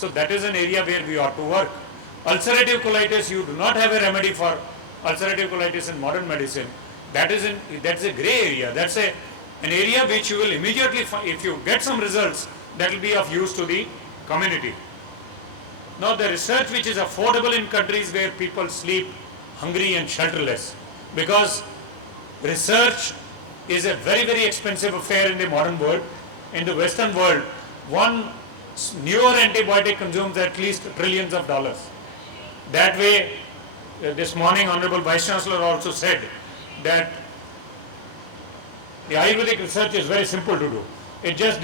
So that is an area where we ought to work. Ulcerative colitis, you do not have a remedy for ulcerative colitis in modern medicine. That's a gray area. That's an area which you will immediately, if you get some results, that will be of use to the community. Now the research which is affordable in countries where people sleep hungry and shelterless, because research is a very, very expensive affair in the modern world. In the Western world, one newer antibiotic consumes at least trillions of dollars. That way, this morning Honorable Vice Chancellor also said that the Ayurvedic research is very simple to do. It just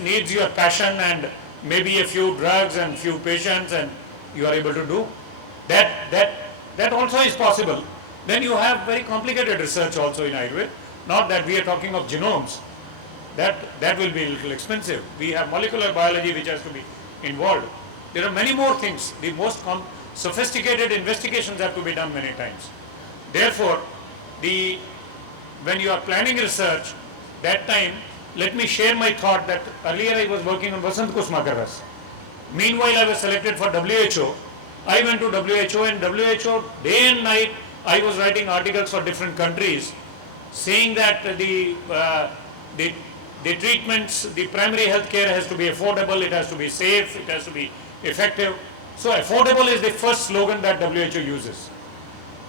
needs your passion and maybe a few drugs and few patients, and you are able to do. That also is possible. Then you have very complicated research also in Ayurveda. Not that we are talking of genomes. That will be a little expensive. We have molecular biology which has to be involved. There are many more things. The most sophisticated investigations have to be done many times. Therefore, when you are planning research, that time, let me share my thought that earlier I was working on Vasant Kusmakar Ras. Meanwhile, I was selected for WHO. I went to WHO, and WHO, day and night, I was writing articles for different countries saying that the treatments, the primary health care has to be affordable, it has to be safe, it has to be effective. So affordable is the first slogan that WHO uses.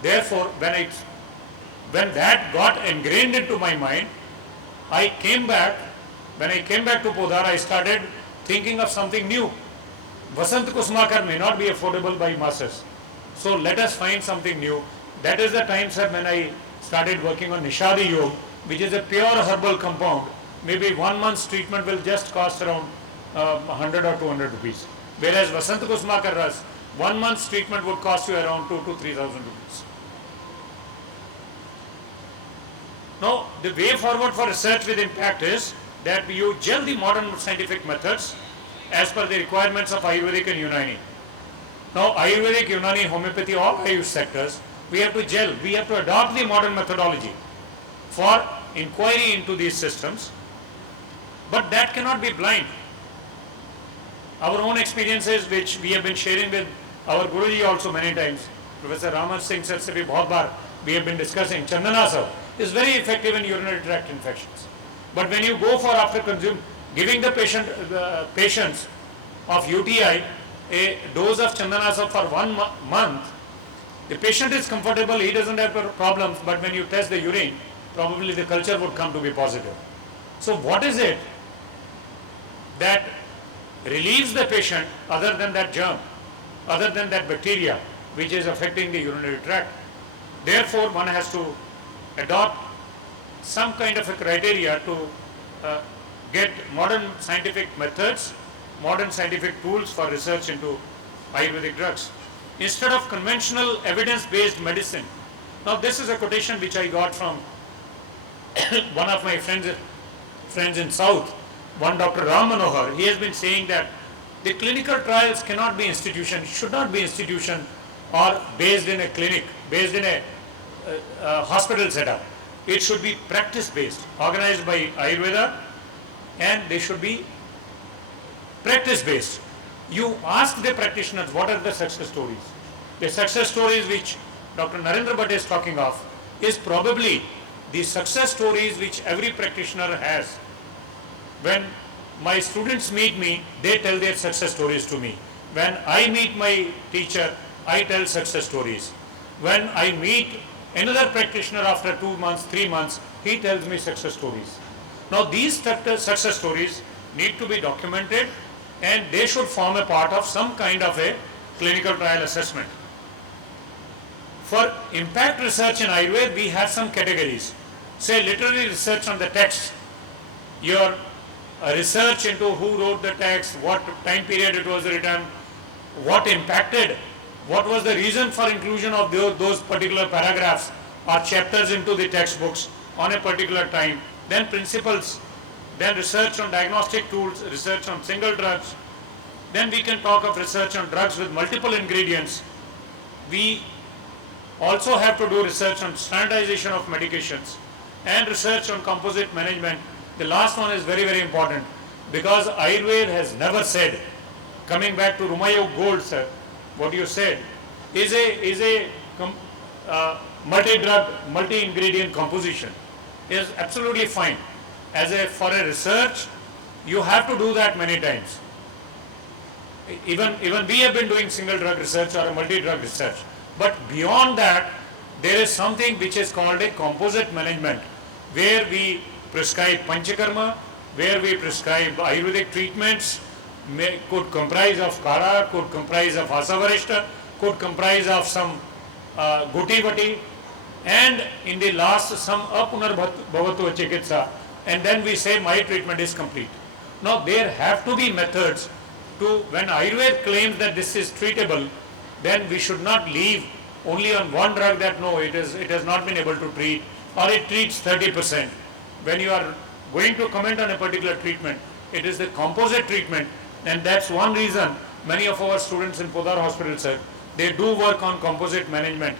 Therefore, when that got ingrained into my mind, when I came back to Podar, I started thinking of something new. Vasant Kusmakar may not be affordable by masses. So let us find something new. That is the time, sir, when I started working on Nishadi Yoga, which is a pure herbal compound. Maybe 1 month's treatment will just cost around 100 or 200 rupees. Whereas Vasant Kusmakar Ras, 1 month's treatment would cost you around 2,000 to 3,000 rupees. Now, the way forward for research with impact is that you gel the modern scientific methods as per the requirements of Ayurvedic and Unani. Now, Ayurvedic, Unani, homeopathy, all Ayush sectors, we have to gel, we have to adopt the modern methodology for inquiry into these systems, but that cannot be blind. Our own experiences, which we have been sharing with our Guruji also many times, Professor Raman Singh sir se bhi bahut baar we have been discussing, Chandanasava is very effective in urinary tract infections. But when you go for after giving the patients of UTI a dose of Chandanasava for 1 month, the patient is comfortable, he doesn't have problems, but when you test the urine, probably the culture would come to be positive. So what is it that relieves the patient other than that germ, other than that bacteria which is affecting the urinary tract? Therefore, one has to adopt some kind of a criteria to get modern scientific methods, modern scientific tools for research into Ayurvedic drugs. Instead of conventional evidence-based medicine. Now this is a quotation which I got from one of my friends in South, one Dr. Ram Manohar. He has been saying that the clinical trials cannot be institution, should not be institution or based in a clinic, based in a hospital setup. It should be practice-based, organized by Ayurveda, and they should be practice-based. You ask the practitioners what are the success stories. The success stories which Dr. Narendra Bhatt is talking of is probably the success stories which every practitioner has. When my students meet me, they tell their success stories to me. When I meet my teacher, I tell success stories. When I meet another practitioner after 2 months, 3 months, he tells me success stories. Now these success stories need to be documented, and they should form a part of some kind of a clinical trial assessment. For impact research in Ayurveda, we have some categories. Say literary research on the text, your research into who wrote the text, what time period it was written, what impacted, what was the reason for inclusion of those particular paragraphs or chapters into the textbooks on a particular time, then principles, then research on diagnostic tools, research on single drugs. Then we can talk of research on drugs with multiple ingredients. We also have to do research on standardization of medications and research on composite management. The last one is very, very important, because Ayurveda has never said coming back to Rumayog Gold, sir, what you said is a multi-drug, multi-ingredient composition is absolutely fine. For a research, you have to do that many times. Even we have been doing single drug research or a multi-drug research. But beyond that, there is something which is called a composite management, where we prescribe panchakarma, where we prescribe Ayurvedic treatments, could comprise of kara, could comprise of asavarishta, could comprise of some guti vati, and in the last some apunarbhavatu chikitsa, and then we say my treatment is complete. Now there have to be methods to, when Ayurveda claims that this is treatable, then we should not leave only on one drug that no, it has not been able to treat, or it treats 30%. When you are going to comment on a particular treatment, it is the composite treatment, and that's one reason many of our students in Podar Hospital, sir, they do work on composite management,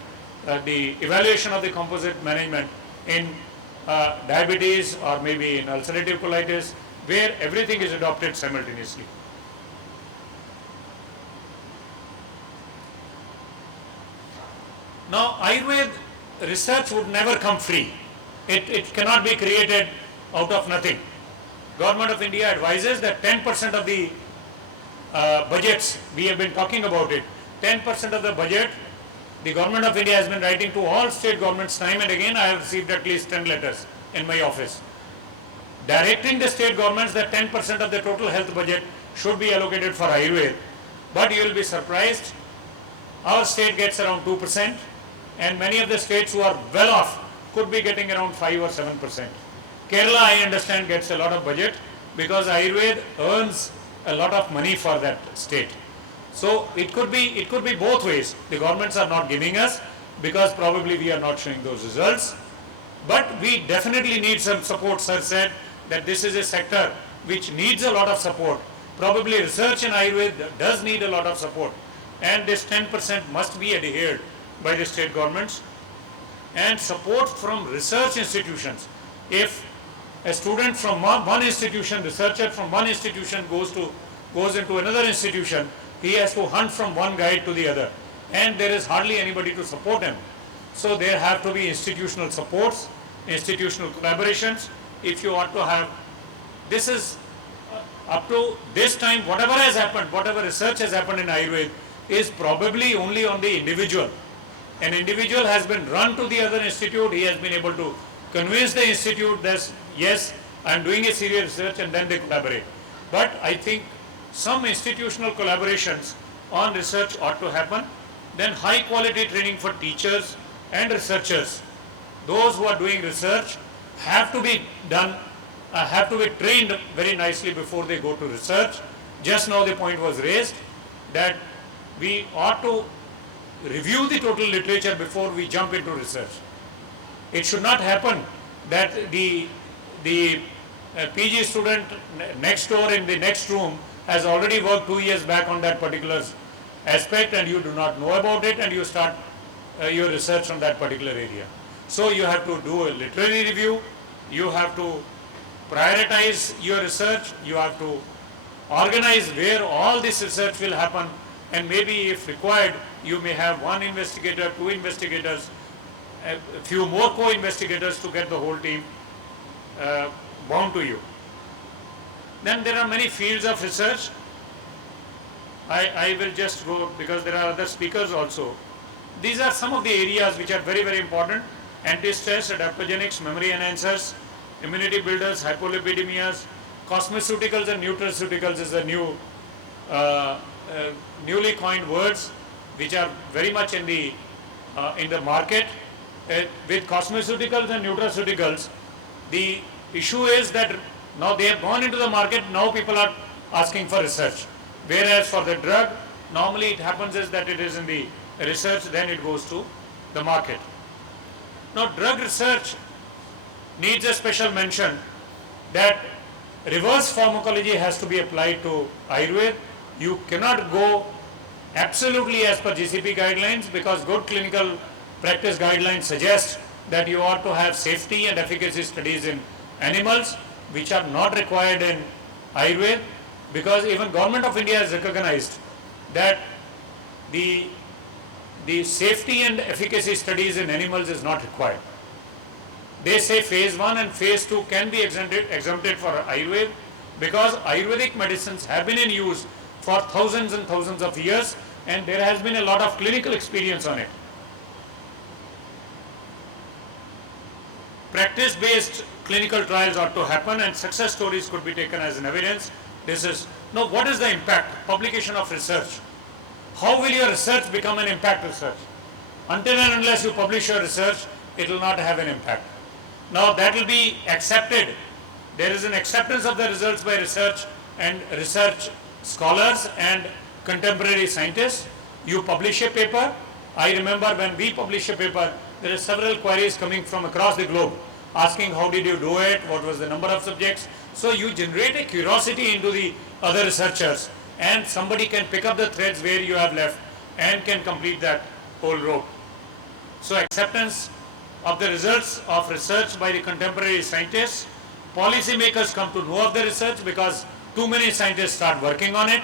the evaluation of the composite management in diabetes or maybe in ulcerative colitis, where everything is adopted simultaneously. Now, Ayurveda research would never come free. It cannot be created out of nothing. Government of India advises that 10% of the budgets, we have been talking about it, 10% of the budget, the Government of India has been writing to all state governments time and again. I have received at least 10 letters in my office, directing the state governments that 10% of the total health budget should be allocated for Ayurveda. But you will be surprised, our state gets around 2%, and many of the states who are well off could be getting around 5 or 7%. Kerala, I understand, gets a lot of budget because Ayurveda earns a lot of money for that state. So it could be both ways. The governments are not giving us because probably we are not showing those results. But we definitely need some support. Sir said that this is a sector which needs a lot of support. Probably research in Ayurveda does need a lot of support. And this 10% must be adhered by the state governments. And support from research institutions. If a student from one institution, researcher from one institution goes into another institution, he has to hunt from one guide to the other, and there is hardly anybody to support him. So there have to be institutional supports, institutional collaborations. If you want to have, this is up to this time, whatever has happened, whatever research has happened in Ayurveda is probably only on the individual. An individual has been run to the other institute, he has been able to convince the institute that yes, I am doing a serious research, and then they collaborate. But I think some institutional collaborations on research ought to happen. Then high quality training for teachers and researchers. Those who are doing research have to be done, have to be trained very nicely before they go to research. Just now the point was raised that we ought to review the total literature before we jump into research. It should not happen that the PG student next door in the next room has already worked 2 years back on that particular aspect and you do not know about it, and you start your research on that particular area. So you have to do a literary review, you have to prioritize your research, you have to organize where all this research will happen, and maybe if required you may have one investigator, two investigators, a few more co-investigators to get the whole team bound to you. Then there are many fields of research. I will just go because there are other speakers also. These are some of the areas which are very, very important. Anti-stress, adaptogenics, memory enhancers, immunity builders, hypolipidemias, cosmeceuticals and nutraceuticals is a new, newly coined words which are very much in the market. With cosmeceuticals and nutraceuticals, the issue is that now they have gone into the market, now people are asking for research. Whereas for the drug, normally it happens is that it is in the research, then it goes to the market. Now drug research needs a special mention that reverse pharmacology has to be applied to Ayurveda. You cannot go absolutely as per GCP guidelines because good clinical practice guidelines suggest that you ought to have safety and efficacy studies in animals which are not required in Ayurveda, because even Government of India has recognized that the safety and efficacy studies in animals is not required. They say phase 1 and phase 2 can be exempted for Ayurveda, because Ayurvedic medicines have been in use for thousands and thousands of years, and there has been a lot of clinical experience on it. Practice-based clinical trials ought to happen, and success stories could be taken as an evidence. Now, what is the impact? Publication of research. How will your research become an impact research? Until and unless you publish your research, it will not have an impact. Now, that will be accepted. There is an acceptance of the results by research and research scholars and contemporary scientists. You publish a paper. I remember when we publish a paper, there are several queries coming from across the globe asking how did you do it, what was the number of subjects. So you generate a curiosity into the other researchers, and somebody can pick up the threads where you have left and can complete that whole road. So acceptance of the results of research by the contemporary scientists. Policymakers come to know of the research because too many scientists start working on it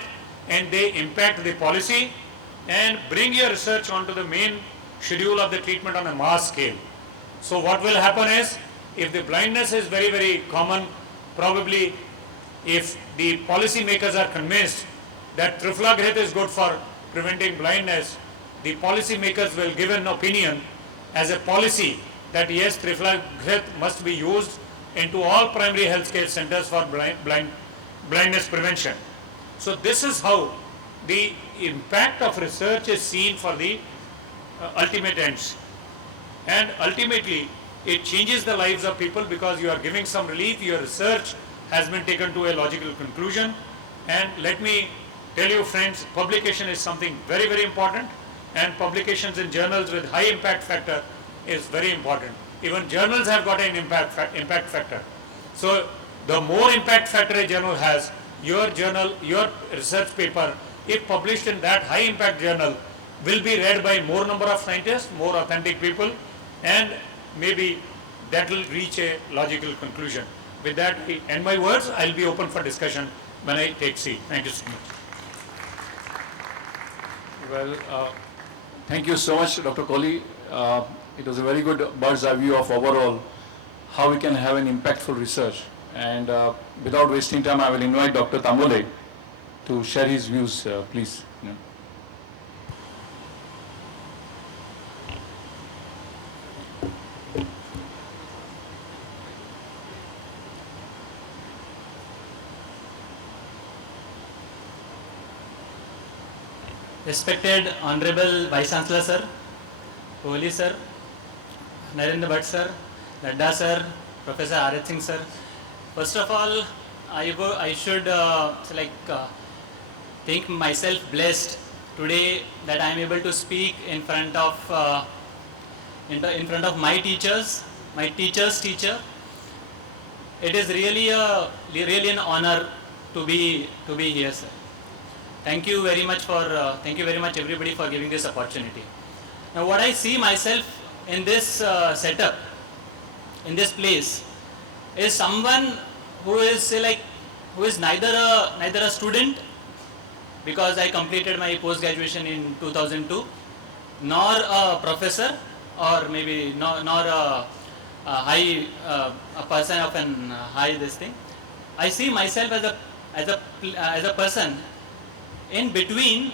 and they impact the policy, and bring your research onto the main schedule of the treatment on a mass scale. So what will happen is, if the blindness is very, very common, probably if the policymakers are convinced that Trifla Ghrith is good for preventing blindness, the policymakers will give an opinion as a policy that yes, Trifla Ghrith must be used into all primary health care centers for blindness prevention. So this is how the impact of research is seen for the ultimate ends. And ultimately, it changes the lives of people because you are giving some relief, your research has been taken to a logical conclusion. And let me tell you friends, publication is something very, very important, and publications in journals with high impact factor is very important. Even journals have got an impact factor. So the more impact factor a journal has, your journal, your research paper, if published in that high impact journal, will be read by more number of scientists, more authentic people, and maybe that will reach a logical conclusion. With that, I end my words. I'll be open for discussion when I take seat. Thank you so much. Well, thank you so much, Dr. Kohli. It was a very good bird's eye view of overall how we can have an impactful research. And without wasting time, I will invite Dr. Tambole to share his views, please. Yeah. Respected Honorable Vice Chancellor Sir, Kohli Sir, Narendra Bhatt Sir, Ladda Sir, Professor R.H. Singh Sir. First of all, I should think myself blessed today that I am able to speak in front of my teachers, my teacher's teacher. It is really an honor to be here, sir. Thank you very much everybody for giving this opportunity. Now, what I see myself in this setup, in this place, is someone who is neither a student, because I completed my post graduation in 2002, nor a professor, or maybe nor a person of an high this thing. I see myself as a person in between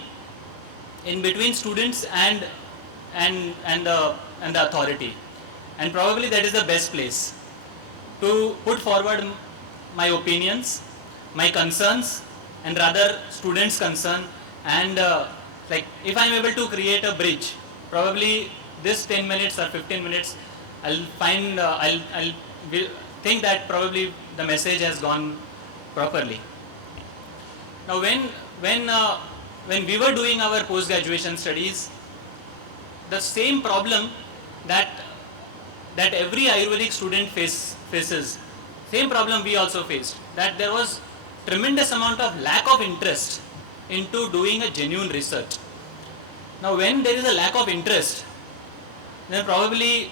students and the authority, and probably that is the best place to put forward my opinions, my concerns, and rather students' concern. And if I am able to create a bridge, probably this 10 minutes or 15 minutes, I'll think that probably the message has gone properly. Now, when we were doing our post-graduation studies, the same problem that every Ayurvedic student faces, same problem we also faced, that there was tremendous amount of lack of interest into doing a genuine research. Now, when there is a lack of interest, then probably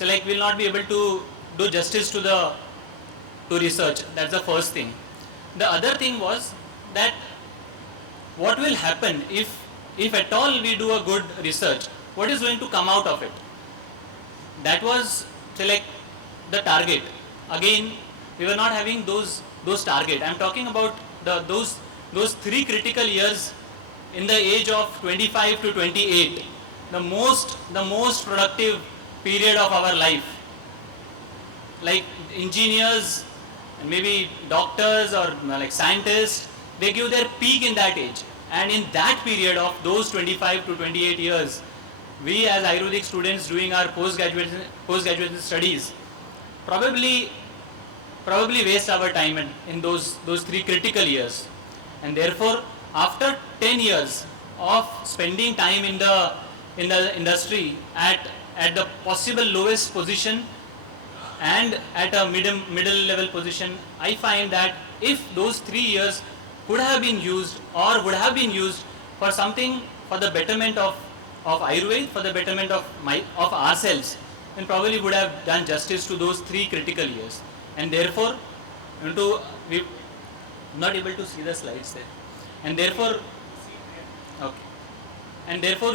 we'll not be able to do justice to research. That's the first thing. the other thing was that what will happen if at all we do a good research, what is going to come out of it? That was like the target. Again, we were not having those target. I'm talking about those 3 critical years in the age of 25 to 28, the most productive period of our life. Like engineers and maybe doctors or like scientists, they give their peak in that age. And in that period of those 25 to 28 years, we as Ayurvedic students doing our postgraduate studies probably waste our time in those 3 critical years. And therefore, after 10 years of spending time in the industry at the possible lowest position and at a middle level position, I find that if those 3 years could have been used or would have been used for something, for the betterment of Ayurveda, for the betterment of ourselves, then probably would have done justice to those 3 critical years. And therefore, we're not able to see the slides there. And therefore, okay. And therefore,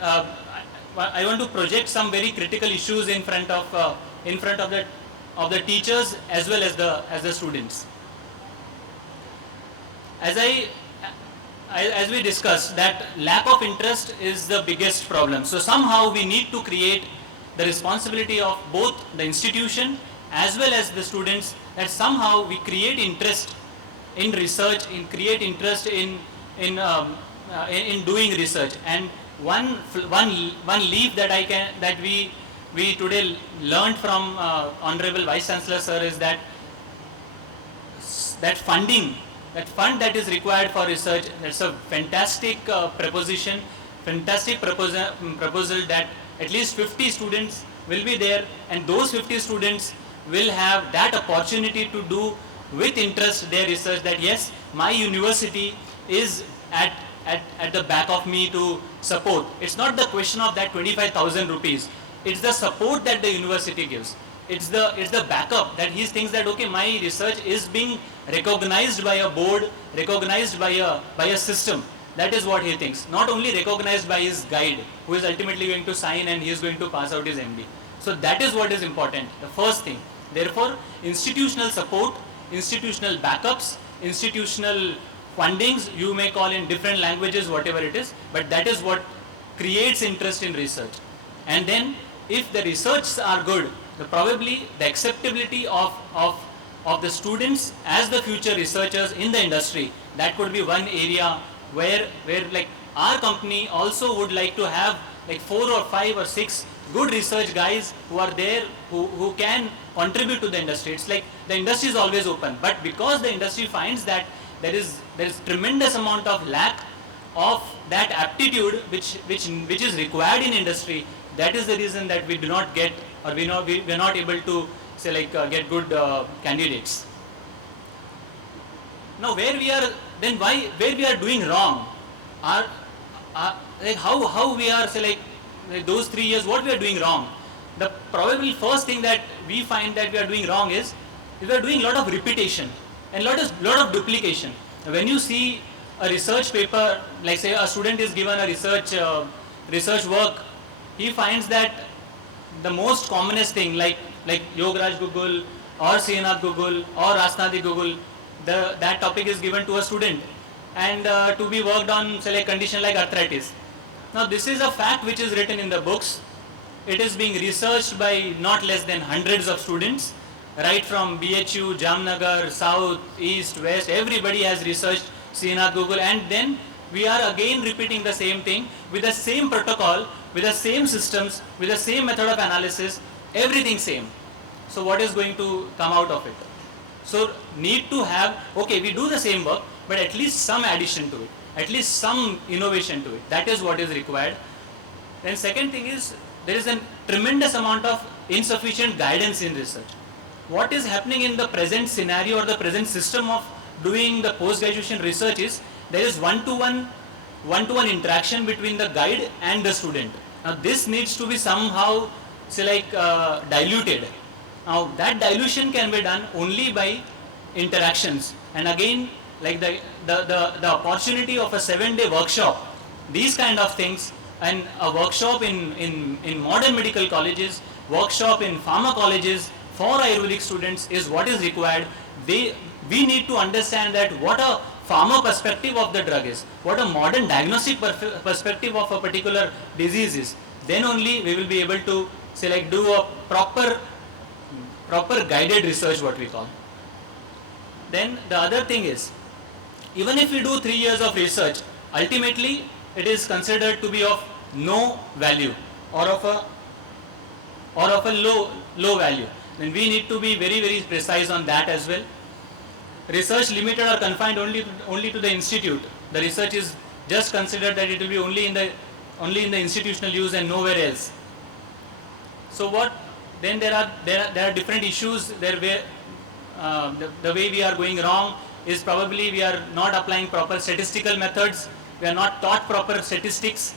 I want to project some very critical issues in front of the teachers as well as the students. As we discussed, that lack of interest is the biggest problem. So somehow we need to create the responsibility of both the institution as well as the students, that somehow we create interest in research, create interest in doing research. And one leaf that we today learned from Honorable Vice Chancellor Sir is that fund that is required for research, that's a fantastic proposition, fantastic proposal that at least 50 students will be there, and those 50 students will have that opportunity to do with interest their research, that yes, my university is at the back of me to support. It's not the question of that 25,000 rupees. It's the support that the university gives. It's the backup that he thinks that, okay, my research is being recognized by a board, recognized by a system. That is what he thinks. Not only recognized by his guide, who is ultimately going to sign and he is going to pass out his MD. So that is what is important, the first thing. Therefore, institutional support, institutional backups, institutional fundings, you may call in different languages, whatever it is, but that is what creates interest in research. And then, if the researches are good, probably the acceptability of the students as the future researchers in the industry, that could be one area where like our company also would like to have like 4 or 5 or 6 good research guys who are there, who can contribute to the industry. It's like the industry is always open, but because the industry finds that there is tremendous amount of lack of that aptitude which is required in industry, that is the reason that we do not get, or we are not able to say like get good candidates. Now where we are doing wrong, like how we are, say like those 3 years, what we are doing wrong. The probably first thing that we find that we are doing wrong is we are doing a lot of repetition and lot of duplication. When you see a research paper, like say a student is given a research work, he finds that the most commonest thing like Yogaraj Google or Srinath Google or Rasnadi Google, that topic is given to a student and to be worked on, say like condition like arthritis. Now this is a fact which is written in the books. It is being researched by not less than hundreds of students, right from BHU, Jamnagar, South, East, West, everybody has researched Srinath Google, and then we are again repeating the same thing with the same protocol, with the same systems, with the same method of analysis, everything same. So what is going to come out of it? So need to have, okay, we do the same work, but at least some addition to it, at least some innovation to it. That is what is required. Then second thing is, there is a tremendous amount of insufficient guidance in research. What is happening in the present scenario or the present system of doing the post-graduation research is, there is one-to-one interaction between the guide and the student. Now this needs to be somehow, say like diluted. Now that dilution can be done only by interactions, and again, like the opportunity of a 7-day workshop, these kind of things, and a workshop in modern medical colleges, workshop in pharma colleges for Ayurvedic students is what is required. We need to understand that what a pharma perspective of the drug is, what a modern diagnostic perspective of a particular disease is. Then only we will be able to say, like, do a proper guided research, what we call. Then the other thing is, even if we do 3 years of research, ultimately it is considered to be of no value, or of a low value. Then we need to be very, very precise on that as well. Research limited or confined only to the institute. The research is just considered that it will be only in the institutional use and nowhere else. So what? Then there are different issues there where the way we are going wrong is probably we are not applying proper statistical methods. We are not taught proper statistics.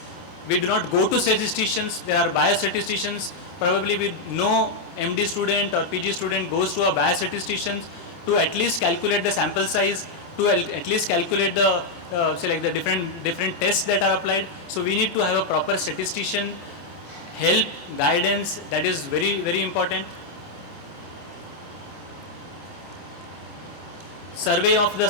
We do not go to statisticians. There are biostatisticians. Probably with no MD student or PG student goes to a biostatistician to at least calculate the sample size, to at least calculate the say, like, the different tests that are applied. So we need to have a proper statistician help, guidance. That is very, very important. Survey of the